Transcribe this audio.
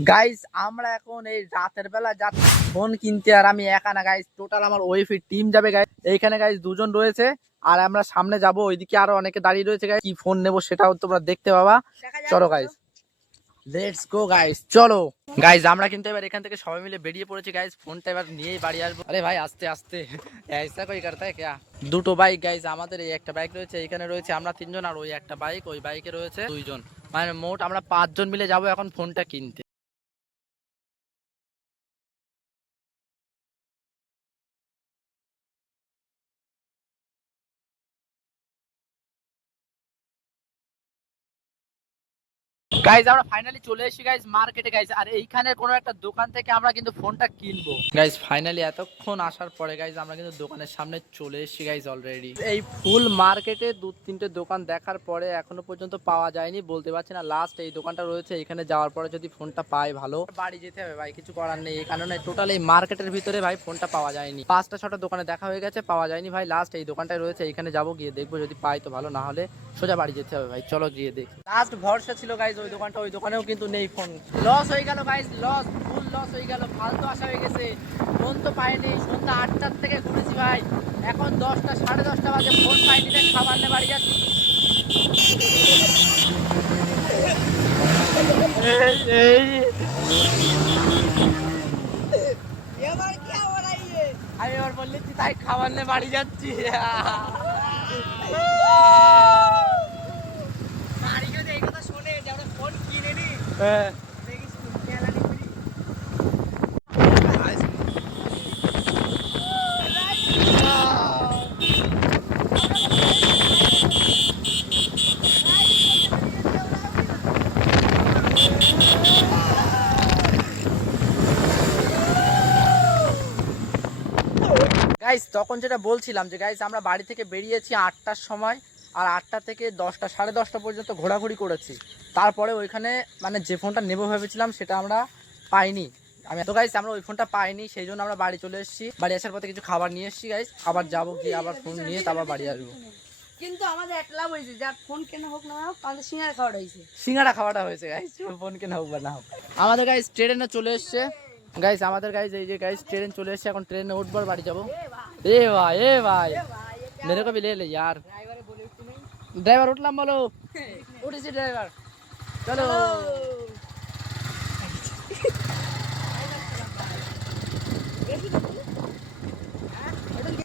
Guys আমরা এখন এই রাতের বেলা যাচ্ছি ফোন কিনতে আর আমি একা না গাইস টোটাল আমার ওয়েফের টিম যাবে গাইস এইখানে গাইস দুজন রয়েছে আর আমরা সামনে যাব ওইদিকে আরো অনেকে দাঁড়িয়ে রয়েছে গাইস কি ফোন নেবো সেটাও তোমরা দেখতে পাবা চলো গাইস লেটস গো গাইস চলো গাইস আমরা কিন্তু এবার এখান থেকে সবাই মিলে বেরিয়ে পড়েছি গাইস ফোনটা এবার নিয়েই বাড়ি আসবো আরে ভাই আস্তে আস্তে ऐसा कोई करता है क्या দুটো বাইক গাইস আমাদের এই একটা বাইক রয়েছে এখানে রয়েছে আমরা তিনজন আর ওই একটা বাইক ওই বাইকে রয়েছে দুইজন মানে মোট আমরা পাঁচজন মিলে যাব এখন ফোনটা কিনতে গাইজ আমরা ফাইনালি চলে এসেছি গাইজ মার্কেটে গাইজ আর এইখানে কোনো একটা দোকান থেকে আমরা কিন্তু ফোনটা কিনবো। গাইজ ফাইনালি এতক্ষণ আসার পরে গাইজ আমরা কিন্তু দোকানের সামনে চলে এসেছি গাইজ অলরেডি এই ফুল মার্কেটে দু তিনটে দোকান দেখার পরে এখনও পর্যন্ত পাওয়া যায়নি বলতে পারছি না লাস্ট এই দোকানটা রয়েছে এখানে যাওয়ার পরে যদি ফোনটা পাই ভালো। বাড়ি যেতে হবে ভাই কিছু করার নেই এই কারণে টোটাল এই মার্কেটের ভিতরে ভাই ফোনটা পাওয়া যায়নি। পাঁচটা ছটা দোকানে দেখা হয়ে গেছে পাওয়া যায়নি ভাই লাস্ট এই দোকানটায় রয়েছে এখানে যাব গিয়ে দেখব যদি পাই তো ভালো না হলে সোজা বাড়ি যেতে হবে ভাই চলো গিয়ে দেখি। লাস্ট ভরসা ছিল গাইজ ওই দোকানটা, ওই দোকানেও কিন্তু নেই ফোন লস হয়ে গেল গাইজ লস ফুল লস হয়ে গেল, ফালতু আসা হয়ে গেছে। ফোন তো পাইনি, সন্ধ্যা আটটার থেকে ঘুরেছি ভাই। এখন দশটা, সাড়ে দশটা বাজে ফোন পাইনি খাবার নিয়ে বাড়ি যাচ্ছি। আমি এবার বললি তাই খাবার নিয়ে বাড়ি যাচ্ছি বাড়ি যদি এই কথা শোনে যে আমরা ফোন কিনে নি হ্যাঁ তখন যেটা বলছিলাম যে গাইস আমরা বাড়ি থেকে বেরিয়েছি আটটার সময়। আর আটটা থেকে দশটা সাড়ে দশটা পর্যন্ত ঘোরাঘুরি করেছি। তারপরে ওইখানে মানে যে ফোনটা নেব ভেবেছিলাম সেটা আমরা পাইনি। আমি তো গাইস আমরা ওই ফোনটা পাইনি সেই জন্য আমরা বাড়ি চলে এসেছি। বাড়ি আসার পথে কিছু খাবার নিয়ে এসেছি গাইস আবার যাব গিয়ে আবার ফোন নিয়ে তারপর বাড়ি আসব। কিন্তু আমাদের একটা লাভ হয়েছে যার ফোন কেনা হোক না হোক আমাদের সিঙ্গার খাওয়াটা হয়েছে। সিঙ্গারা খাওয়াটা হয়েছে গাইস ফোন কেনা হোক বা না হোক। আমাদের গাইস ট্রেনে চলে এসছে। গাইস আমাদের গাইস এই যে গাইস ট্রেন চলে এসছে এখন ট্রেনে উঠবো আর বাড়ি যাব। এ ভাই এ ভাই। মেরে কবি লে লে यार ড্রাইভারে বলে একটু নেই ড্রাইভার উঠলাম